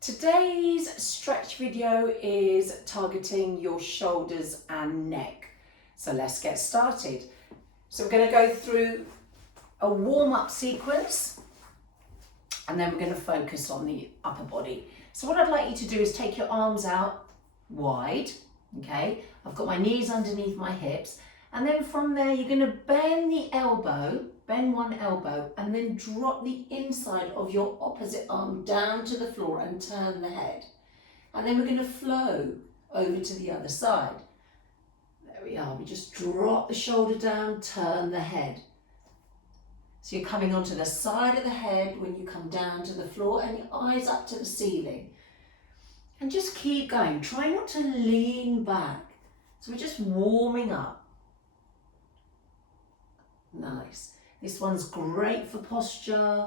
Today's stretch video is targeting your shoulders and neck. So let's get started. So we're going to go through a warm-up sequence and then we're going to focus on the upper body. So what I'd like you to do is take your arms out wide, okay? I've got my knees underneath my hips, and then from there you're going to bend the elbow, bend one elbow, and then drop the inside of your opposite arm down to the floor and turn the head. And then we're going to flow over to the other side. There we are, we just drop the shoulder down, turn the head. So you're coming onto the side of the head when you come down to the floor and your eyes up to the ceiling. And just keep going, try not to lean back. So we're just warming up. Nice. This one's great for posture.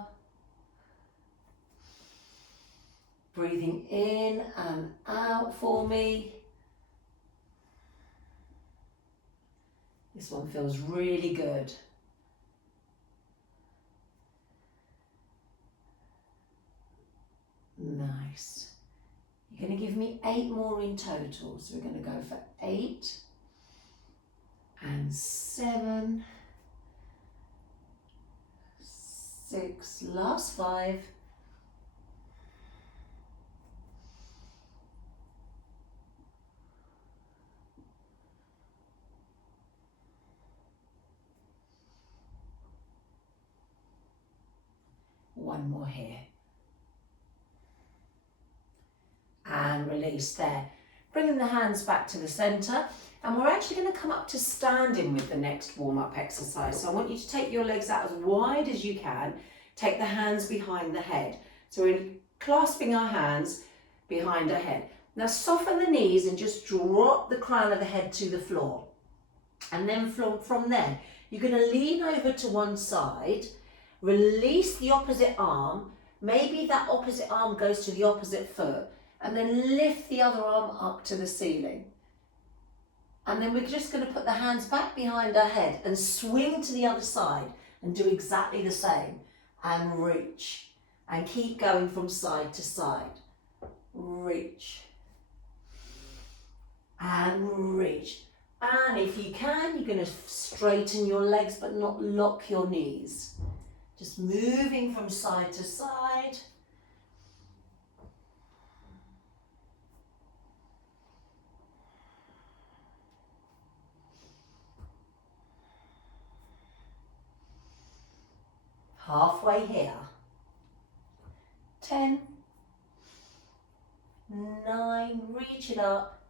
Breathing in and out for me. This one feels really good. Nice. You're going to give me 8 more in total. So we're going to go for 8 and 7, 6, last 5, 1 more here. And release there. Bringing the hands back to the center, and we're actually going to come up to standing with the next warm-up exercise. So I want you to take your legs out as wide as you can. Take the hands behind the head. So we're clasping our hands behind our head. Now soften the knees and just drop the crown of the head to the floor. And then from there, you're going to lean over to one side, release the opposite arm. Maybe that opposite arm goes to the opposite foot. And then lift the other arm up to the ceiling. And then we're just going to put the hands back behind our head and swing to the other side and do exactly the same. And reach. And keep going from side to side. Reach. And reach. And if you can, you're going to straighten your legs but not lock your knees. Just moving from side to side. Halfway here. 10, 9, reach it up.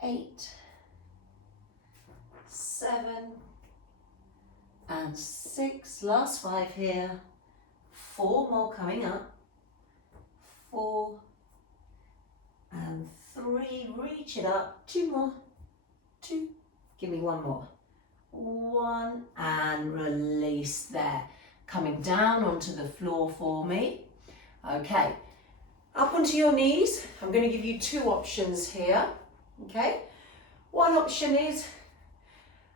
8, 7, and 6. Last 5 here. 4 more coming up. 4 and 3. Reach it up. 2 more. 2. Give me 1 more. 1 and release there. Coming down onto the floor for me. Okay, up onto your knees. I'm going to give you 2 options here. Okay, one option is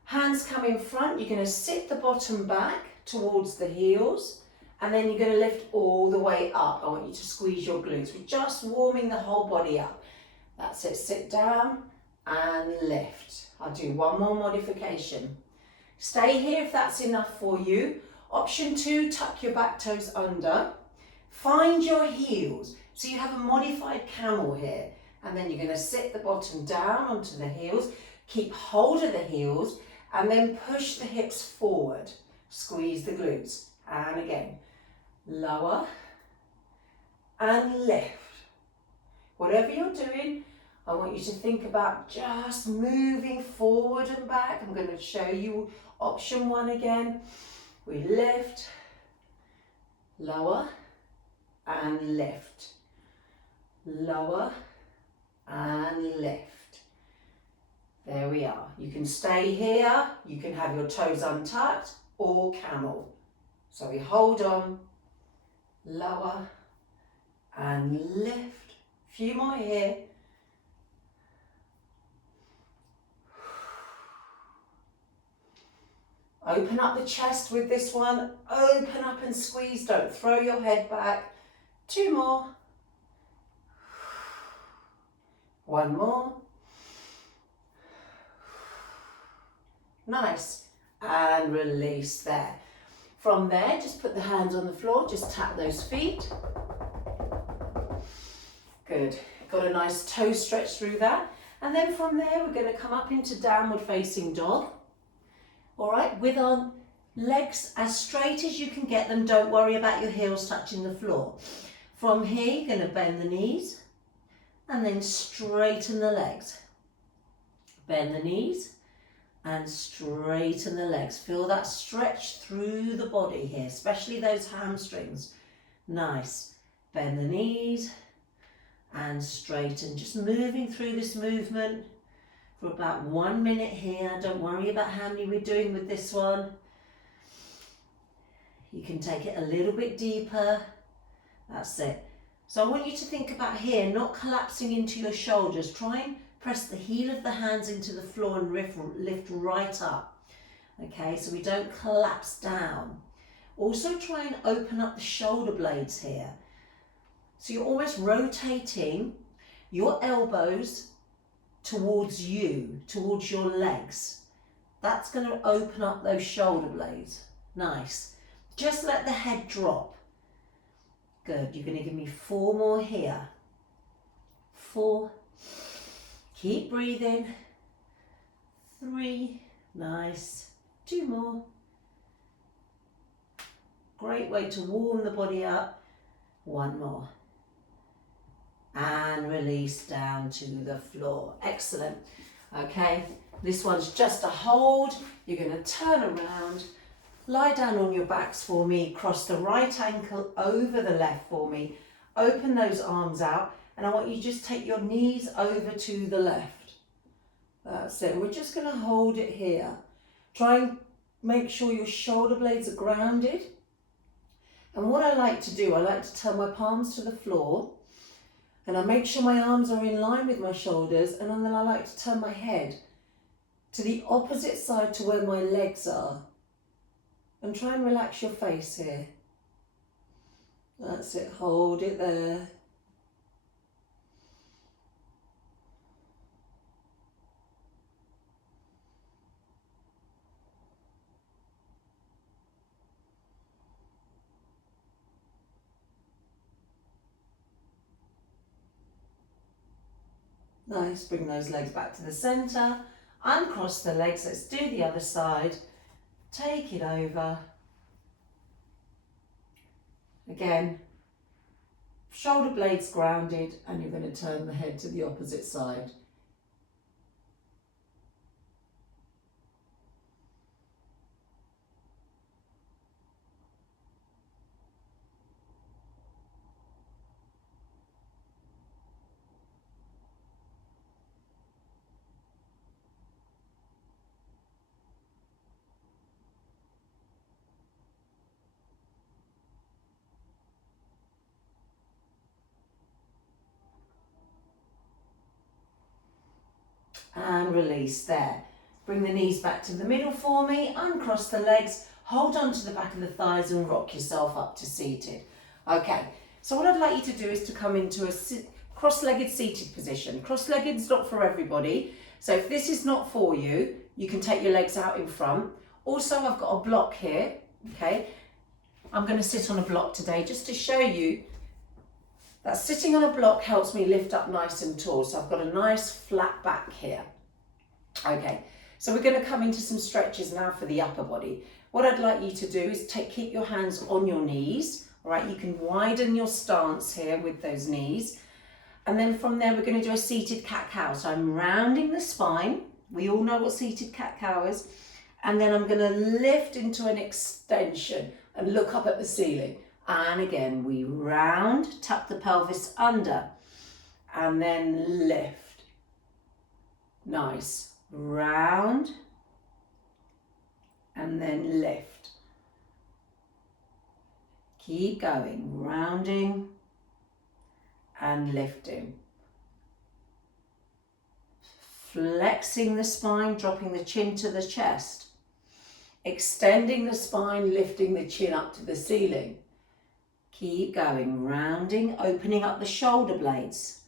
hands come in front. You're going to sit the bottom back towards the heels and then you're going to lift all the way up. I want you to squeeze your glutes. We're just warming the whole body up. That's it, sit down and lift. I'll do 1 more modification. Stay here if that's enough for you. Option 2, tuck your back toes under. Find your heels. So you have a modified camel here. And then you're going to sit the bottom down onto the heels. Keep hold of the heels and then push the hips forward. Squeeze the glutes. And again, lower and lift. Whatever you're doing, I want you to think about just moving forward and back. I'm going to show you option 1 again. We lift, lower and lift, lower and lift. There we are. You can stay here, you can have your toes untucked or camel. So we hold on, lower and lift. A few more here. Open up the chest with this one. Open up and squeeze. Don't throw your head back. 2 more. One more. Nice. And release there. From there, just put the hands on the floor, just tap those feet. Good. Got a nice toe stretch through that. And then from there, we're going to come up into downward facing dog. All right, with our legs as straight as you can get them. Don't worry about your heels touching the floor. From here, you're going to bend the knees and then straighten the legs. Bend the knees and straighten the legs. Feel that stretch through the body here, especially those hamstrings. Nice. Bend the knees and straighten. Just moving through this movement for about 1 minute here. Don't worry about how many we're doing with this one. You can take it a little bit deeper. That's it. So I want you to think about here, not collapsing into your shoulders. Try and press the heel of the hands into the floor and lift right up. Okay, so we don't collapse down. Also try and open up the shoulder blades here. So you're almost rotating your elbows towards you, towards your legs. That's going to open up those shoulder blades. Nice. Just let the head drop. Good. You're going to give me 4 more here. 4. Keep breathing. 3. Nice. 2 more. Great way to warm the body up. 1 more. And release down to the floor. Excellent. Okay, this one's just a hold. You're going to turn around, lie down on your backs for me, cross the right ankle over the left for me, open those arms out, and I want you to just take your knees over to the left. That's it. We're just going to hold it here. Try and make sure your shoulder blades are grounded. And what I like to do, I like to turn my palms to the floor, and I make sure my arms are in line with my shoulders, and then I like to turn my head to the opposite side to where my legs are. And try and relax your face here. That's it, hold it there. Nice, bring those legs back to the centre, uncross the legs, let's do the other side, take it over. Again, shoulder blades grounded, and you're going to turn the head to the opposite side. And release there. Bring the knees back to the middle for me, uncross the legs, hold on to the back of the thighs and rock yourself up to seated. Okay, so what I'd like you to do is to come into a cross-legged seated position. Cross-legged is not for everybody, so if this is not for you, you can take your legs out in front. Also, I've got a block here, okay? I'm going to sit on a block today just to show you that sitting on a block helps me lift up nice and tall. So I've got a nice flat back here. Okay, so we're going to come into some stretches now for the upper body. What I'd like you to do is keep your hands on your knees. All right, you can widen your stance here with those knees. And then from there, we're going to do a seated cat-cow. So I'm rounding the spine. We all know what seated cat-cow is. And then I'm going to lift into an extension and look up at the ceiling. And again, we round, tuck the pelvis under, and then lift. Nice. Round, and then lift. Keep going, rounding and lifting. Flexing the spine, dropping the chin to the chest. Extending the spine, lifting the chin up to the ceiling. Keep going, rounding, opening up the shoulder blades.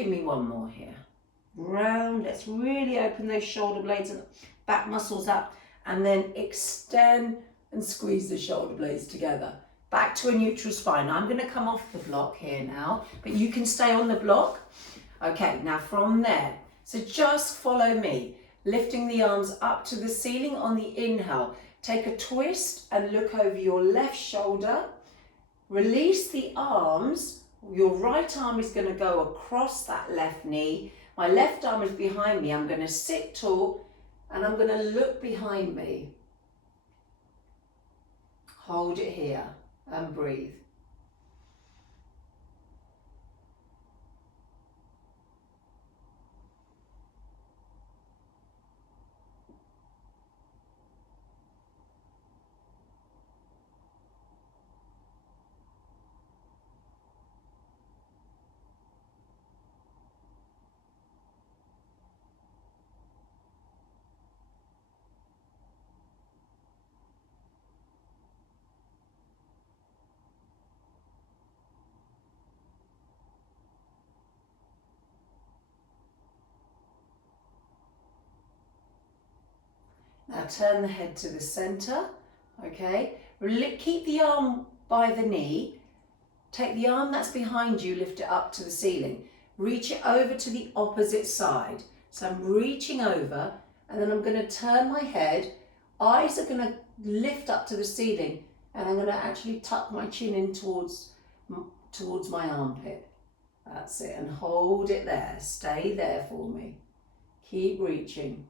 give me one more here. Round, let's really open those shoulder blades and back muscles up, and then extend and squeeze the shoulder blades together. Back to a neutral spine. I'm going to come off the block here now, but you can stay on the block. Okay, now from there, so just follow me, lifting the arms up to the ceiling on the inhale. Take a twist and look over your left shoulder. Release the arms. Your right arm is going to go across that left knee. My left arm is behind me. I'm going to sit tall and I'm going to look behind me. Hold it here and breathe. Now turn the head to the center, okay? Keep the arm by the knee. Take the arm that's behind you, lift it up to the ceiling. Reach it over to the opposite side. So I'm reaching over and then I'm going to turn my head. Eyes are going to lift up to the ceiling and I'm going to actually tuck my chin in towards my armpit. That's it, and hold it there. Stay there for me. Keep reaching.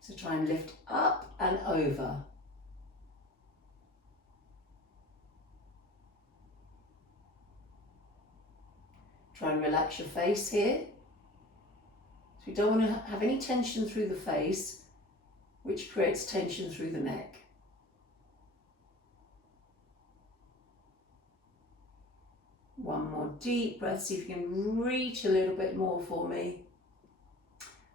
So try and lift up and over. Try and relax your face here. So we don't want to have any tension through the face, which creates tension through the neck. One more deep breath. See if you can reach a little bit more for me.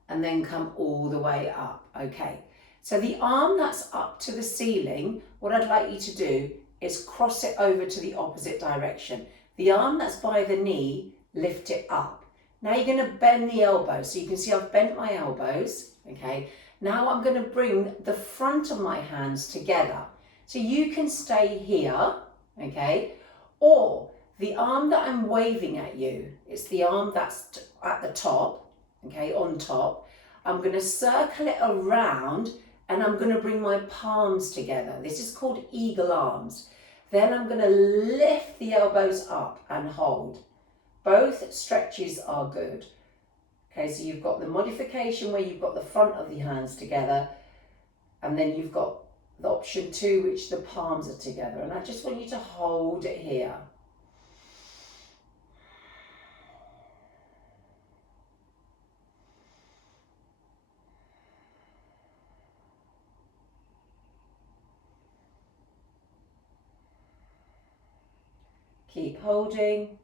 And then come all the way up. Okay, so the arm that's up to the ceiling, what I'd like you to do is cross it over to the opposite direction. The arm that's by the knee, lift it up. Now you're going to bend the elbows. So you can see I've bent my elbows. Okay, now I'm going to bring the front of my hands together. So you can stay here, okay, or the arm that I'm waving at you, it's the arm that's at the top, okay, on top. I'm going to circle it around and I'm going to bring my palms together. This is called eagle arms. Then I'm going to lift the elbows up and hold. Both stretches are good. Okay, so you've got the modification where you've got the front of the hands together, and then you've got the option 2, which the palms are together. And I just want you to hold it here. Keep holding.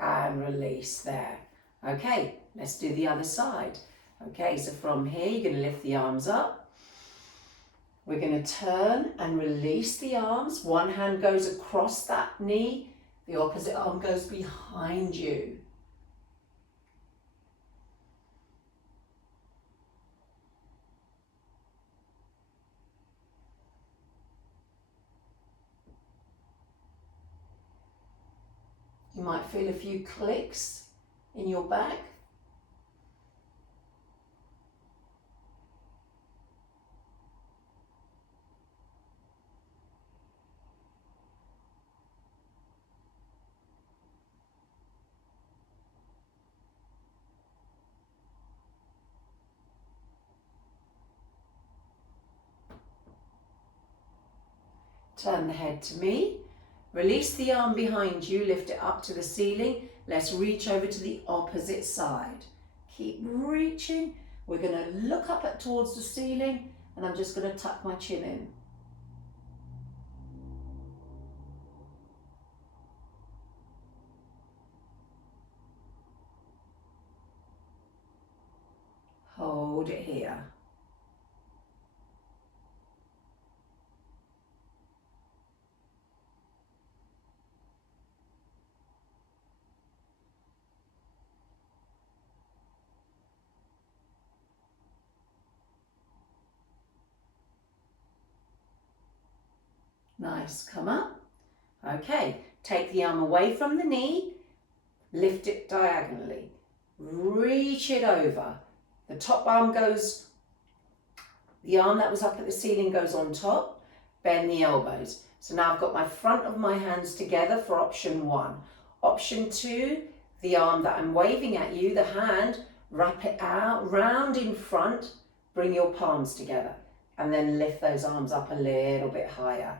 And release there. Okay, let's do the other side. Okay, so from here you're going to lift the arms up. We're going to turn and release the arms. One hand goes across that knee. The opposite arm goes behind you. You might feel a few clicks in your back. Turn the head to me. Release the arm behind you, lift it up to the ceiling. Let's reach over to the opposite side. Keep reaching. We're going to look up towards the ceiling and I'm just going to tuck my chin in. Hold it here. Nice, come up. Okay, take the arm away from the knee, lift it diagonally, reach it over. The top arm goes, the arm that was up at the ceiling goes on top, bend the elbows. So now I've got my front of my hands together for option 1. Option 2, the arm that I'm waving at you, the hand, wrap it out, round in front, bring your palms together, and then lift those arms up a little bit higher.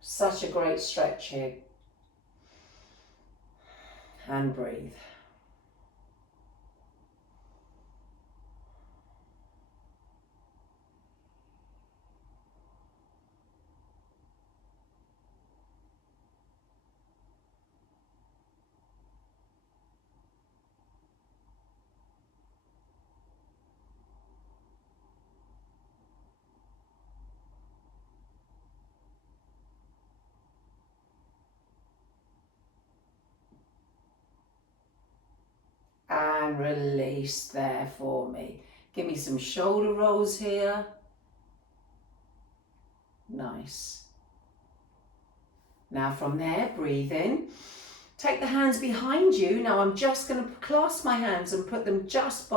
Such a great stretch here. And breathe. And release there for me. Give me some shoulder rolls here. Nice. Now from there, breathe in. Take the hands behind you. Now I'm just going to clasp my hands and put them just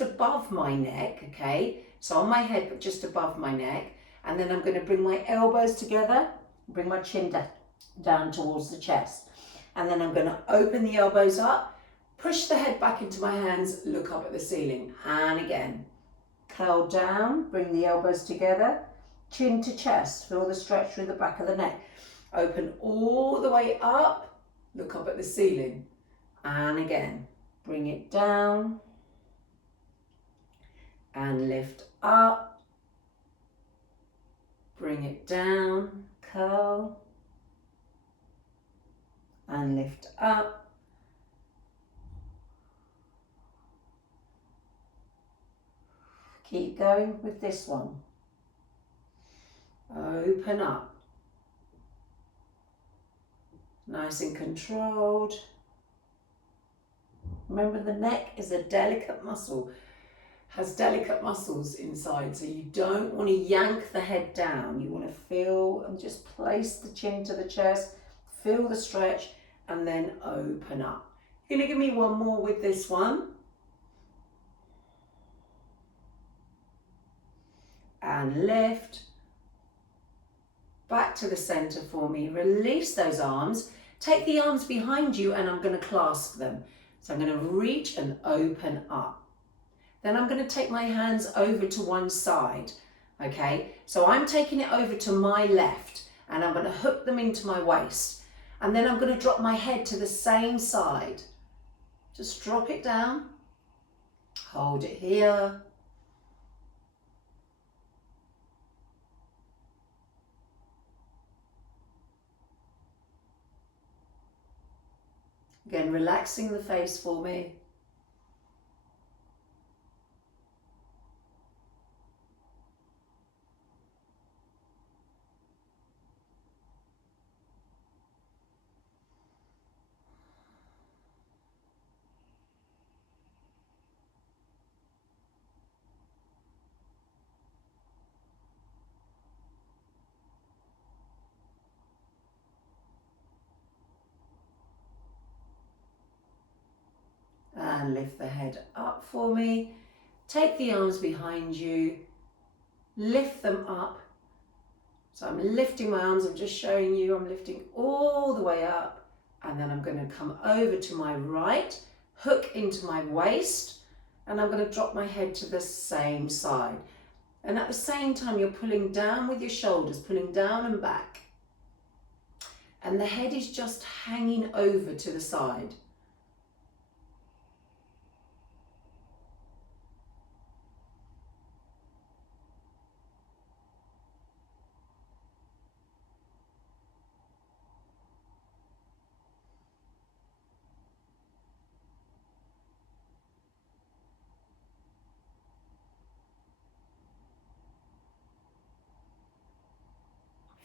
above my neck, okay? So on my head, but just above my neck. And then I'm going to bring my elbows together, bring my chin down towards the chest. And then I'm going to open the elbows up, push the head back into my hands, look up at the ceiling. And again, curl down, bring the elbows together, chin to chest, feel the stretch through the back of the neck. Open all the way up, look up at the ceiling. And again, bring it down and lift up. Bring it down, curl and lift up. Keep going with this one. Open up. Nice and controlled. Remember, the neck is a delicate muscle, has delicate muscles inside, so you don't want to yank the head down. You want to feel and just place the chin to the chest, feel the stretch, and then open up. You're going to give me one more with this one. And lift. Back to the center for me. Release those arms. Take the arms behind you and I'm going to clasp them. So I'm going to reach and open up. Then I'm going to take my hands over to one side. Okay, so I'm taking it over to my left and I'm going to hook them into my waist. And then I'm going to drop my head to the same side. Just drop it down. Hold it here. Again, relaxing the face for me. And lift the head up for me. Take the arms behind you, lift them up. So I'm lifting my arms, I'm just showing you, I'm lifting all the way up, and then I'm going to come over to my right, hook into my waist, and I'm going to drop my head to the same side. And at the same time, you're pulling down with your shoulders, pulling down and back. And the head is just hanging over to the side.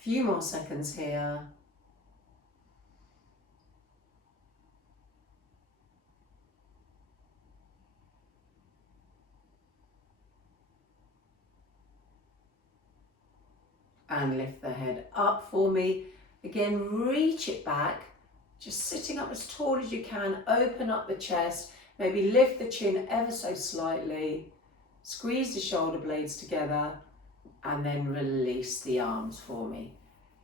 Few more seconds here. And lift the head up for me. Again, reach it back, just sitting up as tall as you can. Open up the chest, maybe lift the chin ever so slightly. Squeeze the shoulder blades together and then release the arms for me.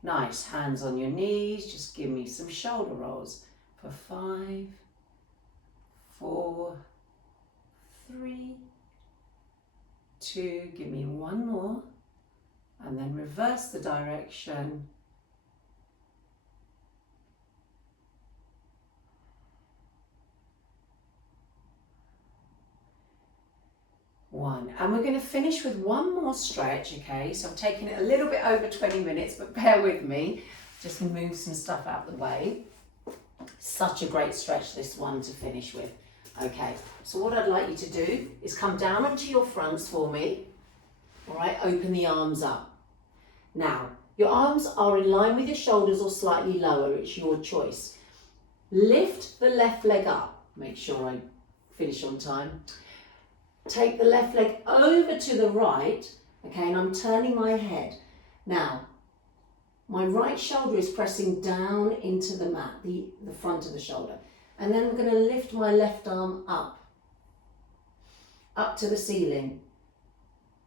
Nice, hands on your knees, just give me some shoulder rolls for 5, 4, 3, 2, give me one more. And then reverse the direction. 1. And we're going to finish with one more stretch, okay? So I've taken it a little bit over 20 minutes, but bear with me. Just move some stuff out of the way. Such a great stretch, this one, to finish with. Okay, so what I'd like you to do is come down onto your fronts for me. All right, open the arms up. Now, your arms are in line with your shoulders or slightly lower, it's your choice. Lift the left leg up. Make sure I finish on time. Take the left leg over to the right, okay, and I'm turning my head. Now, my right shoulder is pressing down into the mat, the front of the shoulder. And then I'm going to lift my left arm up to the ceiling.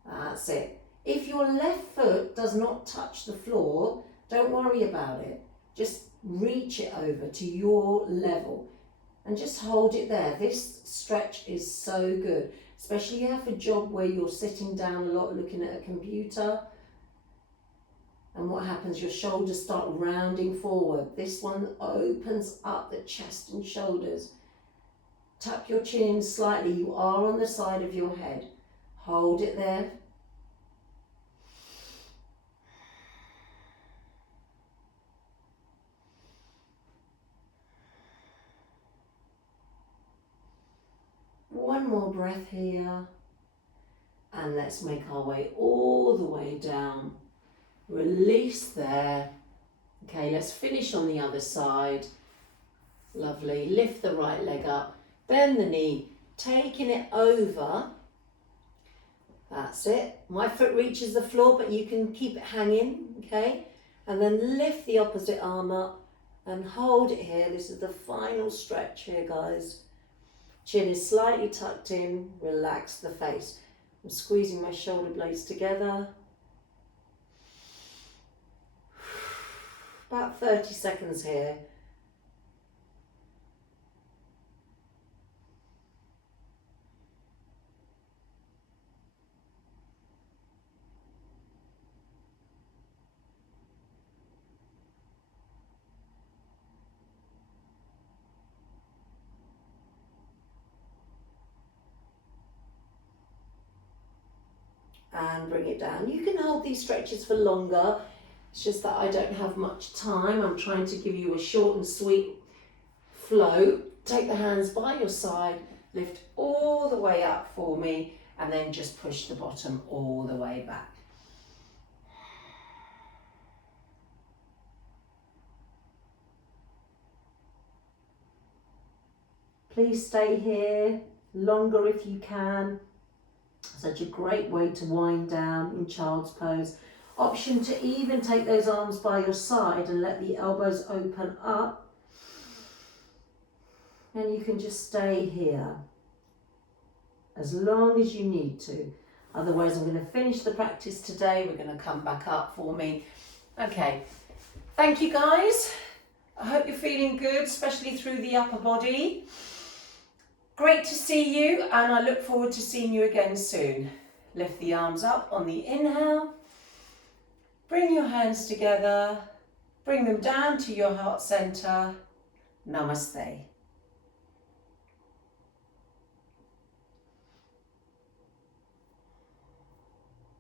That's it. If your left foot does not touch the floor, don't worry about it. Just reach it over to your level and just hold it there. This stretch is so good, especially if you have a job where you're sitting down a lot looking at a computer. And what happens? Your shoulders start rounding forward. This one opens up the chest and shoulders. Tuck your chin slightly. You are on the side of your head. Hold it there. One more breath here. And let's make our way all the way down. Release there. Okay, let's finish on the other side. Lovely. Lift the right leg up. Bend the knee. Taking it over. That's it. My foot reaches the floor, but you can keep it hanging. Okay. And then lift the opposite arm up and hold it here. This is the final stretch here, guys. Chin is slightly tucked in. Relax the face. I'm squeezing my shoulder blades together. About 30 seconds here. And bring it down. You can hold these stretches for longer. It's just that I don't have much time. I'm trying to give you a short and sweet flow. Take the hands by your side, lift all the way up for me, and then just push the bottom all the way back. Please stay here longer if you can. Such a great way to wind down in child's pose. Option to even take those arms by your side and let the elbows open up. And you can just stay here as long as you need to. Otherwise, I'm going to finish the practice today. We're going to come back up for me. Okay, thank you guys. I hope you're feeling good, especially through the upper body. Great to see you, and I look forward to seeing you again soon. Lift the arms up on the inhale. Bring your hands together. Bring them down to your heart center. Namaste.